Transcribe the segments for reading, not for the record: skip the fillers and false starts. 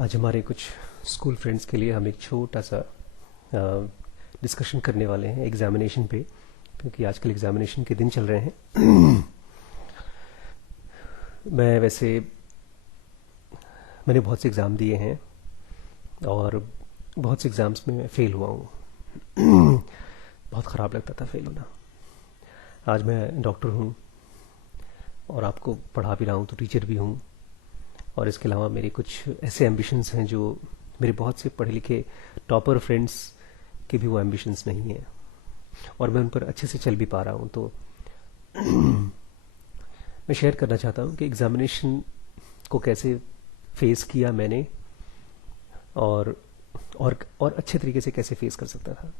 आज हमारे कुछ स्कूल फ्रेंड्स के लिए हम एक छोटा सा डिस्कशन करने वाले हैं एग्जामिनेशन पे, क्योंकि आजकल एग्जामिनेशन के दिन चल रहे हैं। मैंने बहुत से एग्ज़ाम दिए हैं और बहुत से एग्ज़ाम्स में मैं फ़ेल हुआ हूँ। बहुत ख़राब लगता था फ़ेल होना। आज मैं डॉक्टर हूँ और आपको पढ़ा भी रहा हूँ, तो टीचर भी हूँ। और इसके अलावा मेरे कुछ ऐसे एम्बिशंस हैं जो मेरे बहुत से पढ़े लिखे टॉपर फ्रेंड्स के भी वो एम्बिशंस नहीं हैं, और मैं उन पर अच्छे से चल भी पा रहा हूँ। तो मैं शेयर करना चाहता हूँ कि एग्ज़ामिनेशन को कैसे फेस किया मैंने, और अच्छे तरीके से कैसे फेस कर सकता था।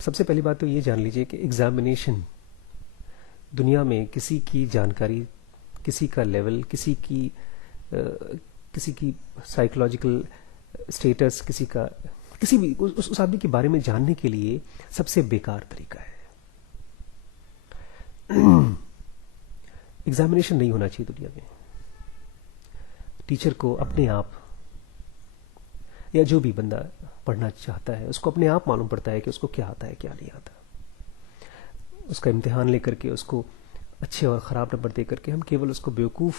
सबसे पहली बात तो ये जान लीजिए कि एग्ज़ामिनेशन दुनिया में किसी की जानकारी, किसी का लेवल, किसी की साइकोलॉजिकल स्टेटस, किसी भी उस आदमी के बारे में जानने के लिए सबसे बेकार तरीका है। एग्जामिनेशन नहीं होना चाहिए दुनिया में। टीचर को अपने आप, या जो भी बंदा पढ़ना चाहता है, उसको अपने आप मालूम पड़ता है कि उसको क्या आता है क्या नहीं आता। उसका इम्तिहान लेकर के, उसको अच्छे और ख़राब नंबर दे करके हम केवल उसको बेवकूफ़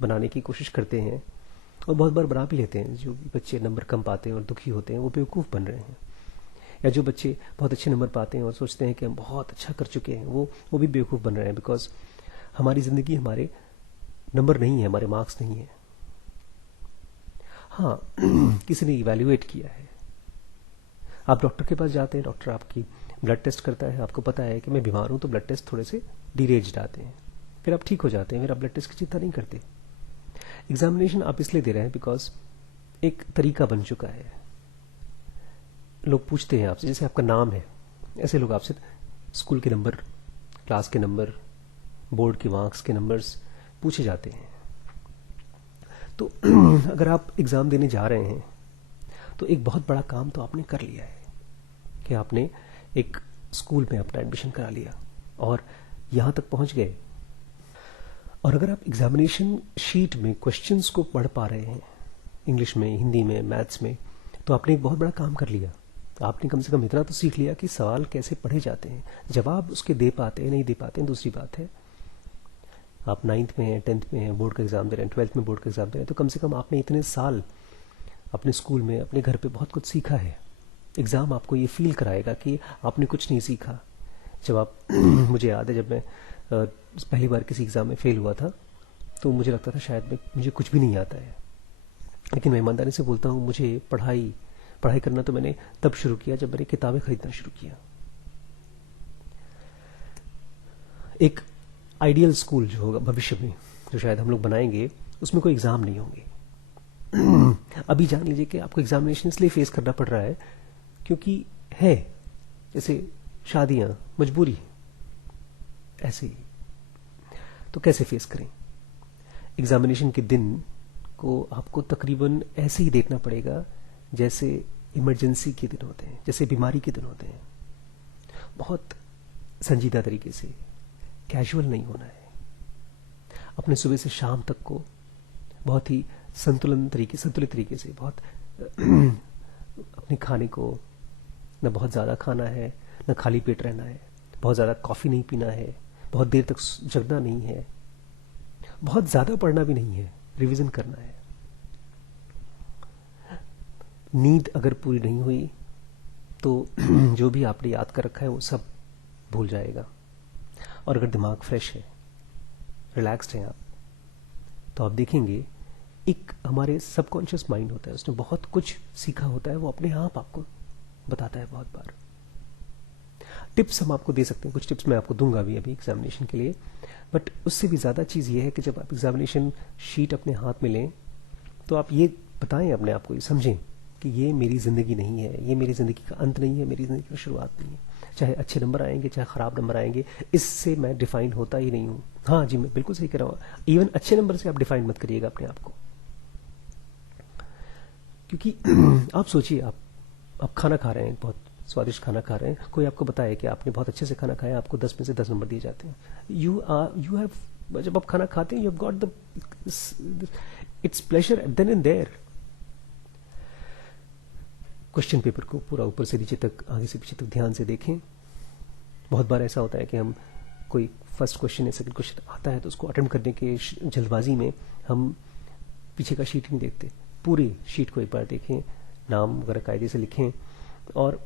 बनाने की कोशिश करते हैं, और बहुत बार बना भी लेते हैं। जो बच्चे नंबर कम पाते हैं और दुखी होते हैं, वो बेवकूफ़ बन रहे हैं। या जो बच्चे बहुत अच्छे नंबर पाते हैं और सोचते हैं कि हम बहुत अच्छा कर चुके हैं, वो भी बेवकूफ़ बन रहे हैं। बिकॉज हमारी ज़िंदगी हमारे नंबर नहीं है, हमारे मार्क्स नहीं है। हाँ, किसी ने इवैल्यूएट किया है। आप डॉक्टर के पास जाते हैं, डॉक्टर आपकी ब्लड टेस्ट करता है, आपको पता है कि मैं बीमार हूं, तो ब्लड टेस्ट थोड़े से डिरेज्ड आते हैं, फिर आप ठीक हो जाते हैं, फिर आप ब्लड टेस्ट की चिंता नहीं करते। एग्जामिनेशन आप इसलिए दे रहे हैं बिकॉज एक तरीका बन चुका है। लोग पूछते हैं आपसे, जैसे आपका नाम है, ऐसे लोग आपसे स्कूल के नंबर, क्लास के नंबर, बोर्ड के मार्क्स के नंबर्स पूछे जाते हैं। तो अगर आप एग्जाम देने जा रहे हैं तो एक बहुत बड़ा काम तो आपने कर लिया है कि आपने एक स्कूल में अपना एडमिशन करा लिया और यहां तक पहुंच गए। और अगर आप एग्जामिनेशन शीट में क्वेश्चंस को पढ़ पा रहे हैं, इंग्लिश में, हिंदी में, मैथ्स में, तो आपने एक बहुत बड़ा काम कर लिया। आपने कम से कम इतना तो सीख लिया कि सवाल कैसे पढ़े जाते हैं। जवाब उसके दे पाते हैं नहीं दे पाते हैं दूसरी बात है। आप 9th में हैं, 10th में हैं, बोर्ड का एग्जाम दे रहे हैं, 12th में बोर्ड का एग्जाम दे रहे हैं, तो कम से कम आपने इतने साल अपने स्कूल में, अपने घर पे बहुत कुछ सीखा है। एग्ज़ाम आपको ये फील कराएगा कि आपने कुछ नहीं सीखा। जब आप मुझे याद है, जब मैं पहली बार किसी एग्ज़ाम में फ़ेल हुआ था, तो मुझे लगता था शायद मुझे कुछ भी नहीं आता है। लेकिन मैं ईमानदारी से बोलता हूँ, मुझे पढ़ाई करना तो मैंने तब शुरू किया जब मैंने किताबें खरीदना शुरू किया। एक आइडियल स्कूल जो होगा भविष्य में, जो शायद हम लोग बनाएंगे, उसमें कोई एग्ज़ाम नहीं होंगे। अभी जान लीजिए कि आपको एग्जामिनेशन इसलिए फेस करना पड़ रहा है क्योंकि है, जैसे शादियां, मजबूरी, ऐसे ही। तो कैसे फेस करें? एग्जामिनेशन के दिन को आपको तकरीबन ऐसे ही देखना पड़ेगा जैसे इमरजेंसी के दिन होते हैं, जैसे बीमारी के दिन होते हैं। बहुत संजीदा तरीके से, कैजुअल नहीं होना है। अपने सुबह से शाम तक को बहुत ही संतुलित तरीके से, बहुत अपने खाने को, न बहुत ज़्यादा खाना है, न खाली पेट रहना है, बहुत ज़्यादा कॉफ़ी नहीं पीना है, बहुत देर तक जगना नहीं है, बहुत ज़्यादा पढ़ना भी नहीं है, रिवीजन करना है। नींद अगर पूरी नहीं हुई तो जो भी आपने याद कर रखा है वो सब भूल जाएगा। और अगर दिमाग फ्रेश है, रिलैक्स्ड है आप, तो आप देखेंगे एक हमारे सबकॉन्शियस माइंड होता है, उसने बहुत कुछ सीखा होता है, वो अपने आप आपको बताता है। बहुत बार टिप्स हम आपको दे सकते हैं, कुछ टिप्स मैं आपको दूंगा भी अभी एग्जामिनेशन के लिए। बट उससे भी ज़्यादा चीज़ ये है कि जब आप एग्जामिनेशन शीट अपने हाथ में लें, तो आप ये बताएं अपने आप को, ये समझें कि ये मेरी ज़िंदगी नहीं है, ये मेरी ज़िंदगी का अंत नहीं है, मेरी ज़िंदगी की शुरुआत नहीं है। चाहे अच्छे नंबर आएंगे, चाहे ख़राब नंबर आएंगे, इससे मैं डिफाइन होता ही नहीं हूँ। हाँ जी, मैं बिल्कुल सही कह रहा हूँ। इवन अच्छे नंबर से आप डिफाइन मत करिएगा अपने आप को, क्योंकि आप सोचिए, आप खाना खा रहे हैं, बहुत स्वादिष्ट खाना खा रहे हैं, कोई आपको बताए कि आपने बहुत अच्छे से खाना खाया, आपको 10 में से 10 नंबर दिए जाते हैं। यू हैव, जब आप खाना खाते हैं, you have got the its pleasure then and there. Question paper को पूरा ऊपर से नीचे तक, आगे से पीछे तक ध्यान से देखें। बहुत बार ऐसा होता है कि हम कोई फर्स्ट क्वेश्चन या सेकंड क्वेश्चन आता है तो उसको अटेम्प्ट करने के जल्दबाजी में हम पीछे का शीट नहीं देखते। पूरी शीट को एक बार देखें, नाम वगैरह कायदे से लिखें और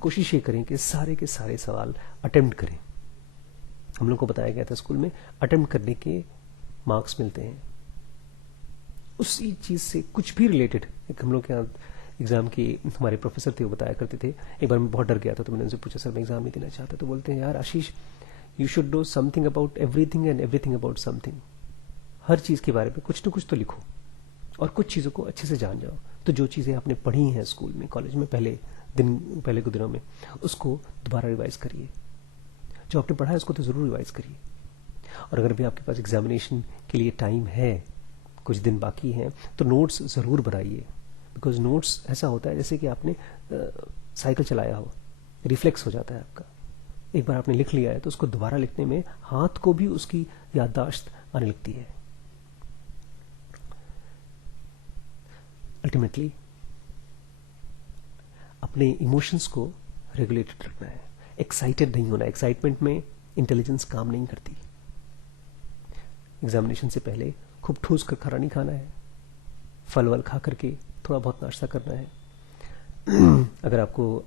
कोशिश ये करें कि सारे के सारे सवाल अटेम्प्ट करें। हम लोग को बताया गया था स्कूल में अटेम्प्ट करने के मार्क्स मिलते हैं। उसी चीज से कुछ भी रिलेटेड, एक हम लोग के यहाँ एग्जाम के हमारे प्रोफेसर थे, वो बताया करते थे। एक बार मैं बहुत डर गया था तो मैंने उनसे पूछा, सर मैं एग्जाम नहीं देना चाहता। तो बोलते हैं, यार Ashish, you should know something about everything and everything about something. हर चीज के बारे में कुछ न कुछ तो लिखो और कुछ चीजों को अच्छे से जान जाओ। तो जो चीजें आपने पढ़ी हैं स्कूल में, कॉलेज में, पहले कुछ दिनों में, उसको दोबारा रिवाइज करिए। जो आपने पढ़ा है उसको तो जरूर रिवाइज करिए। और अगर भी आपके पास एग्जामिनेशन के लिए टाइम है, कुछ दिन बाकी हैं, तो नोट्स जरूर बनाइए। बिकॉज नोट्स ऐसा होता है जैसे कि आपने साइकिल चलाया हो, रिफ्लेक्स हो जाता है आपका। एक बार आपने लिख लिया है तो उसको दोबारा लिखने में हाथ को भी उसकी याददाश्त आने लगती है। अल्टीमेटली अपने इमोशंस को रेगुलेटेड रखना है, एक्साइटेड नहीं होना। एक्साइटमेंट में इंटेलिजेंस काम नहीं करती। एग्जामिनेशन से पहले खूब ठूस कर खाना नहीं खाना है, फल वल खा करके थोड़ा बहुत नाश्ता करना है। अगर आपको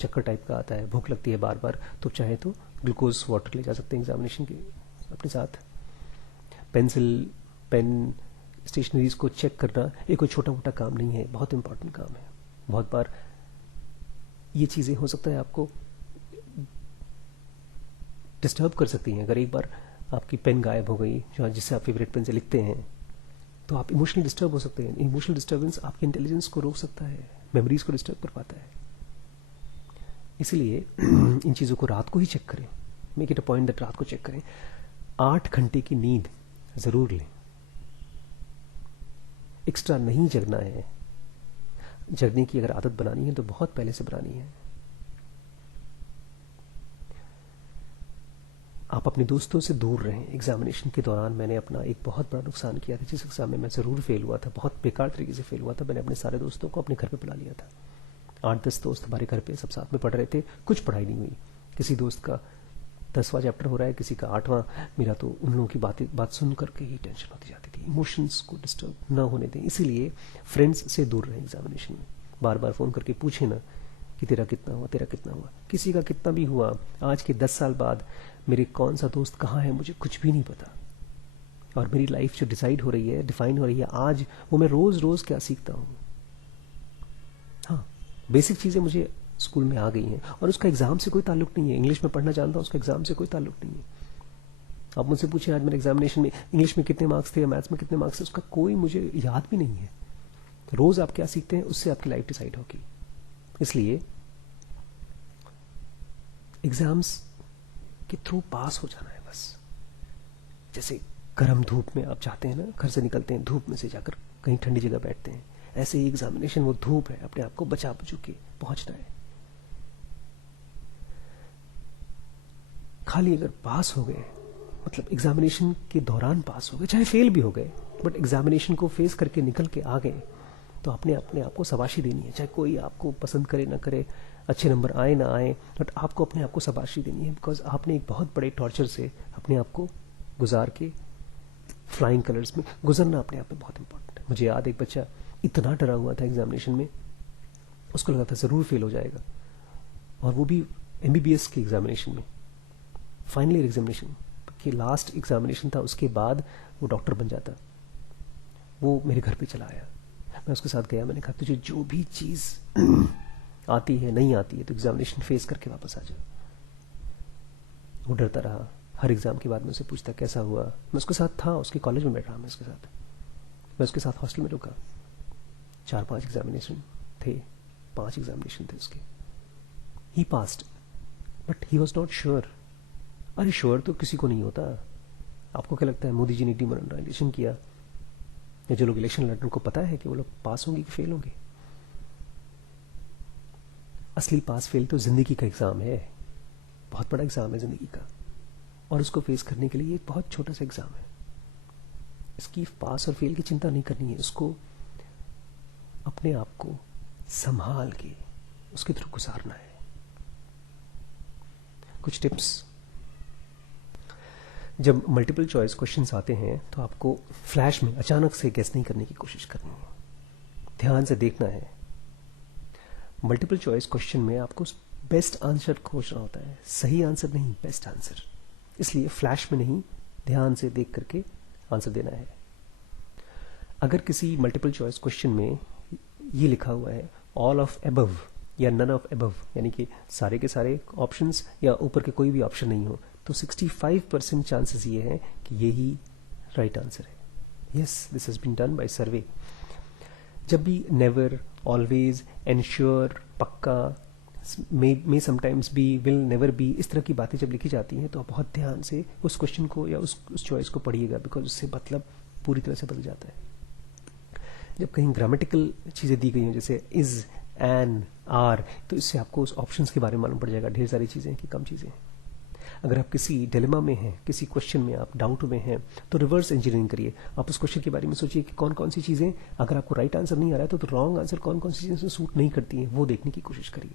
चक्कर टाइप का आता है, भूख लगती है बार बार, तो चाहे तो ग्लूकोज वाटर ले जा सकते हैं एग्जामिनेशन के अपने साथ। पेंसिल, पेन, स्टेशनरीज को चेक करना ये कोई छोटा मोटा काम नहीं है, बहुत इंपॉर्टेंट काम है। बहुत बार ये चीजें हो सकता है आपको डिस्टर्ब कर सकती हैं। अगर एक बार आपकी पेन गायब हो गई जिससे आप फेवरेट पेन से लिखते हैं, तो आप इमोशनली डिस्टर्ब हो सकते हैं। इमोशनल डिस्टर्बेंस आपकी इंटेलिजेंस को रोक सकता है, मेमोरीज को डिस्टर्ब कर पाता है। इसलिए इन चीजों को रात को ही चेक करें। Make it a point that रात को चेक करें। 8 घंटे की नींद जरूर लें। एक्स्ट्रा नहीं जगना है। जगने की अगर आदत बनानी है तो बहुत पहले से बनानी है। आप अपने दोस्तों से दूर रहें। एग्जामिनेशन के दौरान मैंने अपना एक बहुत बड़ा नुकसान किया था। जिस एग्जाम में मैं जरूर फेल हुआ था, बहुत बेकार तरीके से फेल हुआ था, मैंने अपने सारे दोस्तों को अपने घर पे बुला लिया था। 8-10 दोस्त हमारे घर पे सब साथ में पढ़ रहे थे। कुछ पढ़ाई नहीं हुई। किसी दोस्त का 10वां चैप्टर हो रहा है, किसी का 8वां। मेरा तो उन लोगों की बात सुन करके ही टेंशन होती जाती थी। इमोशंस को डिस्टर्ब ना होने दें। इसीलिए फ्रेंड्स से दूर रहें एग्जामिनेशन में। बार बार फोन करके पूछे ना कि तेरा कितना हुआ, तेरा कितना हुआ। किसी का कितना भी हुआ, आज के 10 साल बाद मेरे कौन सा दोस्त कहाँ है मुझे कुछ भी नहीं पता। और मेरी लाइफ जो डिसाइड हो रही है, डिफाइन हो रही है आज, वो मैं रोज रोज क्या सीखता हूँ। हाँ, बेसिक चीजें मुझे स्कूल में आ गई हैं और उसका एग्जाम से कोई ताल्लुक नहीं है। इंग्लिश में पढ़ना जानता हूँ, उसका एग्जाम से कोई ताल्लुक नहीं है। आप मुझसे पूछे आज मेरे एग्जामिनेशन में इंग्लिश में कितने मार्क्स थे या मैथ्स में कितने मार्क्स थे, उसका कोई मुझे याद भी नहीं है। रोज आप क्या सीखते हैं उससे आपकी लाइफ डिसाइड होगी। इसलिए एग्जाम्स के थ्रू पास हो जाना है बस। जैसे गर्म धूप में आप जाते हैं ना, घर से निकलते हैं, धूप में से जाकर कहीं ठंडी जगह बैठते हैं, ऐसे ही एग्जामिनेशन वो धूप है, अपने आप को बचा बचू के पहुंचना है। खाली अगर पास हो गए, मतलब एग्जामिनेशन के दौरान पास हो गए, चाहे फेल भी हो गए, बट एग्जामिनेशन को फेस करके निकल के आ गए, तो अपने आप को शाबाशी देनी है। चाहे कोई आपको पसंद करे ना करे, अच्छे नंबर आए ना आए, बट आपको अपने आप को शाबाशी देनी है। बिकॉज आपने एक बहुत बड़े टॉर्चर से अपने आप को गुजार के फ्लाइंग कलर्स में गुजरना अपने आप में बहुत इंपॉर्टेंट है। मुझे याद, एक बच्चा इतना डरा हुआ था एग्जामिनेशन में, उसको लगा था जरूर फेल हो जाएगा, और वो भी MBBS के एग्जामिनेशन में, फाइनल ईयर एग्जामिनेशन के लास्ट एग्जामिनेशन था, उसके बाद वो डॉक्टर बन जाता। वो मेरे घर पे चला आया, मैं उसके साथ गया, मैंने कहा तुझे जो भी चीज आती है नहीं आती है तो एग्जामिनेशन फेस करके वापस आ जा। वो डरता रहा। हर एग्जाम के बाद मैं उसे पूछता कैसा हुआ। मैं उसके साथ था, उसके कॉलेज में बैठ रहा, मैं उसके साथ हॉस्टल में रुका। 4-5 एग्जामिनेशन थे, 5 एग्जामिनेशन थे उसके। He passed but he was not sure. अरे श्योर तो किसी को नहीं होता। आपको क्या लगता है मोदी जी ने डिमोनेटाइजेशन किया, या जो लोग इलेक्शन लड़ रहे उनको पता है कि वो लोग पास होंगे कि फेल होंगे? असली पास फेल तो जिंदगी का एग्जाम है, बहुत बड़ा एग्जाम है जिंदगी का, और उसको फेस करने के लिए एक बहुत छोटा सा एग्जाम है। इसकी पास और फेल की चिंता नहीं करनी है, उसको अपने आप को संभाल के उसके थ्रू गुजारना है। कुछ टिप्स, जब मल्टीपल चॉइस क्वेश्चंस आते हैं तो आपको फ्लैश में अचानक से गेस नहीं करने की कोशिश करनी है, ध्यान से देखना है। मल्टीपल चॉइस क्वेश्चन में आपको बेस्ट आंसर खोजना होता है, सही आंसर नहीं, बेस्ट आंसर। इसलिए फ्लैश में नहीं, ध्यान से देख करके आंसर देना है। अगर किसी मल्टीपल चॉइस क्वेश्चन में ये लिखा हुआ है ऑल ऑफ अबव या नन ऑफ अबव, यानी कि सारे के सारे ऑप्शंस या ऊपर के कोई भी ऑप्शन नहीं हो, तो 65% चांसेस ये हैं कि यही राइट आंसर है। Yes, this has been done by survey. जब भी नेवर, ऑलवेज, एनश्योर, पक्का, may sometimes be, will never be, इस तरह की बातें जब लिखी जाती हैं तो आप बहुत ध्यान से उस क्वेश्चन को या उस चॉइस को पढ़िएगा, बिकॉज उससे मतलब पूरी तरह से बदल जाता है। जब कहीं ग्रामेटिकल चीज़ें दी गई हैं जैसे इज, एन, आर, तो इससे आपको उस ऑप्शंस के बारे में मालूम पड़ जाएगा, ढेर सारी चीज़ें कि कम चीज़ें हैं। अगर आप किसी डिलेमा में हैं, किसी क्वेश्चन में आप डाउट में हैं, तो रिवर्स इंजीनियरिंग करिए। आप उस क्वेश्चन के बारे में सोचिए कि कौन कौन सी चीज़ें, अगर आपको राइट आंसर नहीं आ रहा है तो रॉन्ग आंसर कौन कौन सी चीज़ें सूट नहीं करती हैं, वो देखने की कोशिश करिए।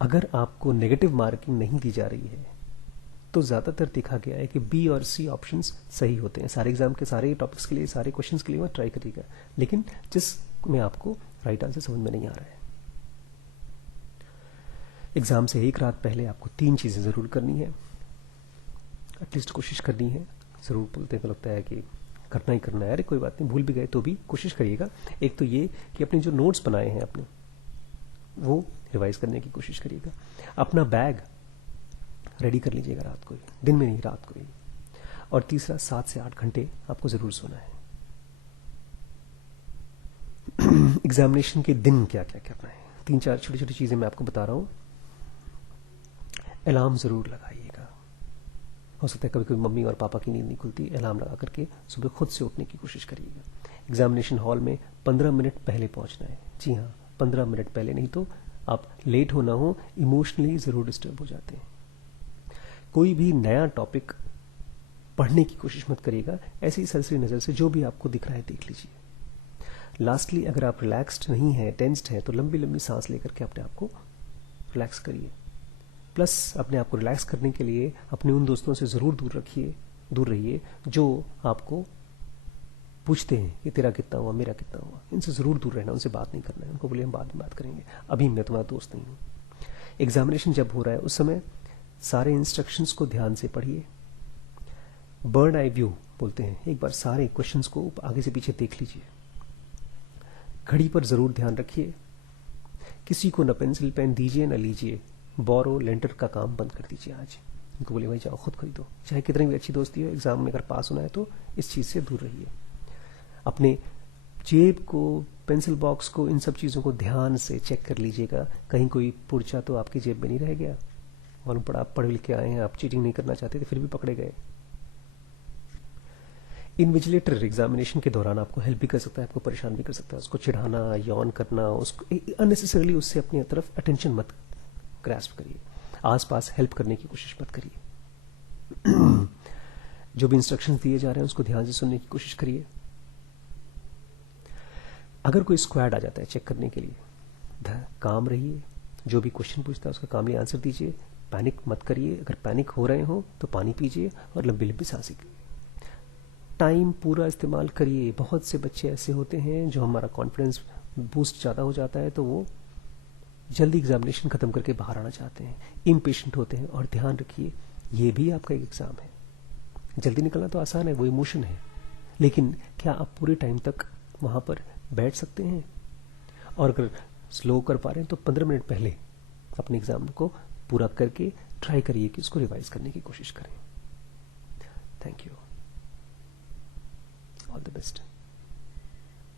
अगर आपको नेगेटिव मार्किंग नहीं दी जा रही है तो ज़्यादातर देखा गया है कि बी और सी ऑप्शंस सही होते हैं। सारे एग्जाम के सारे टॉपिक्स के लिए, सारे क्वेश्चंस के लिए वह ट्राई करिएगा, लेकिन जिसमें आपको राइट आंसर समझ में नहीं आ रहा है। एग्जाम से एक रात पहले आपको 3 चीज़ें ज़रूर करनी है, एटलीस्ट कोशिश करनी है। ज़रूर बोलते हैं, लगता है कि करना ही करना है, अरे कोई बात नहीं, भूल भी गए तो भी कोशिश करिएगा। एक तो ये कि अपने जो नोट्स बनाए हैं अपने, वो रिवाइज करने की कोशिश करिएगा। अपना बैग रेडी कर लीजिएगा रात को ही, दिन में नहीं, रात को ही। और तीसरा, 7 से 8 घंटे आपको ज़रूर सोना है। एग्जामिनेशन के दिन क्या क्या करना है, 3-4 छोटी छोटी चीज़ें मैं आपको बता रहा हूँ। अलार्म ज़रूर लगाइएगा। हो सकता है कभी कभी मम्मी और पापा की नींद नहीं खुलती, अलार्म लगा करके सुबह खुद से उठने की कोशिश करिएगा। एग्जामिनेशन हॉल में 15 मिनट पहले पहुंचना है। जी हाँ, 15 मिनट पहले, नहीं तो आप लेट हो ना हो, इमोशनली ज़रूर डिस्टर्ब हो जाते हैं। कोई भी नया टॉपिक पढ़ने की कोशिश मत करिएगा, ऐसे ही सरसरी नज़र से जो भी आपको दिख रहा है देख लीजिए। लास्टली, अगर आप रिलैक्स्ड नहीं हैं, टेंस्ड हैं, तो लंबी लंबी सांस लेकर के अपने आप को रिलैक्स करिए। प्लस अपने आप को रिलैक्स करने के लिए अपने उन दोस्तों से ज़रूर दूर रहिए जो आपको पूछते हैं कि तेरा कितना हुआ, मेरा कितना हुआ। इनसे ज़रूर दूर रहना, उनसे बात नहीं करना है। उनको बोलिए हम बाद में बात करेंगे, अभी मैं तुम्हारा दोस्त नहीं हूँ। एग्जामिनेशन जब हो रहा है उस समय सारे इंस्ट्रक्शंस को ध्यान से पढ़िए। बर्ड आई व्यू बोलते हैं, एक बार सारे क्वेश्चंस को आगे से पीछे देख लीजिए। घड़ी पर ज़रूर ध्यान रखिए। किसी को न पेंसिल पेन दीजिए न लीजिए। बोरो लेंटर का काम बंद कर दीजिए आज। उनको बोले भाई जाओ खुद खरीदो, चाहे कितनी भी अच्छी दोस्ती हो, एग्जाम में अगर पास होना है तो इस चीज़ से दूर रहिए। अपने जेब को, पेंसिल बॉक्स को, इन सब चीज़ों को ध्यान से चेक कर लीजिएगा, कहीं कोई पुर्चा तो आपकी जेब में नहीं रह गया। मालूम पड़ा आप पढ़ लिख के आए हैं, आप चीटिंग नहीं करना चाहते थे, फिर भी पकड़े गए। इन्विजिलेटर एग्जामिनेशन के दौरान आपको हेल्प भी कर सकता है, आपको परेशान भी कर सकता है। उसको चिढ़ाना, यौन करना, उसको अननेसेसरली उससे अपनी तरफ अटेंशन मत ग्रैस्प करिए। आसपास हेल्प करने की कोशिश मत करिए। जो भी इंस्ट्रक्शंस दिए जा रहे हैं उसको ध्यान से सुनने की कोशिश करिए। अगर कोई स्क्वाड आ जाता है चेक करने के लिए, काम रहिए। जो भी क्वेश्चन पूछता है उसका कामली आंसर दीजिए, पैनिक मत करिए। अगर पैनिक हो रहे हो तो पानी पीजिए और लंबी लंबी सांसें लीजिए। टाइम पूरा इस्तेमाल करिए। बहुत से बच्चे ऐसे होते हैं जो हमारा कॉन्फिडेंस बूस्ट ज़्यादा हो जाता है तो वो जल्दी एग्जामिनेशन खत्म करके बाहर आना चाहते हैं, इम्पेशेंट होते हैं। और ध्यान रखिए, ये भी आपका एक एग्जाम है। जल्दी निकलना तो आसान है, वो इमोशन है, लेकिन क्या आप पूरे टाइम तक वहां पर बैठ सकते हैं? और अगर स्लो कर पा रहे हैं तो 15 मिनट पहले अपने एग्जाम को पूरा करके ट्राई करिए कि उसको रिवाइज करने की कोशिश करें। Thank you, all the best.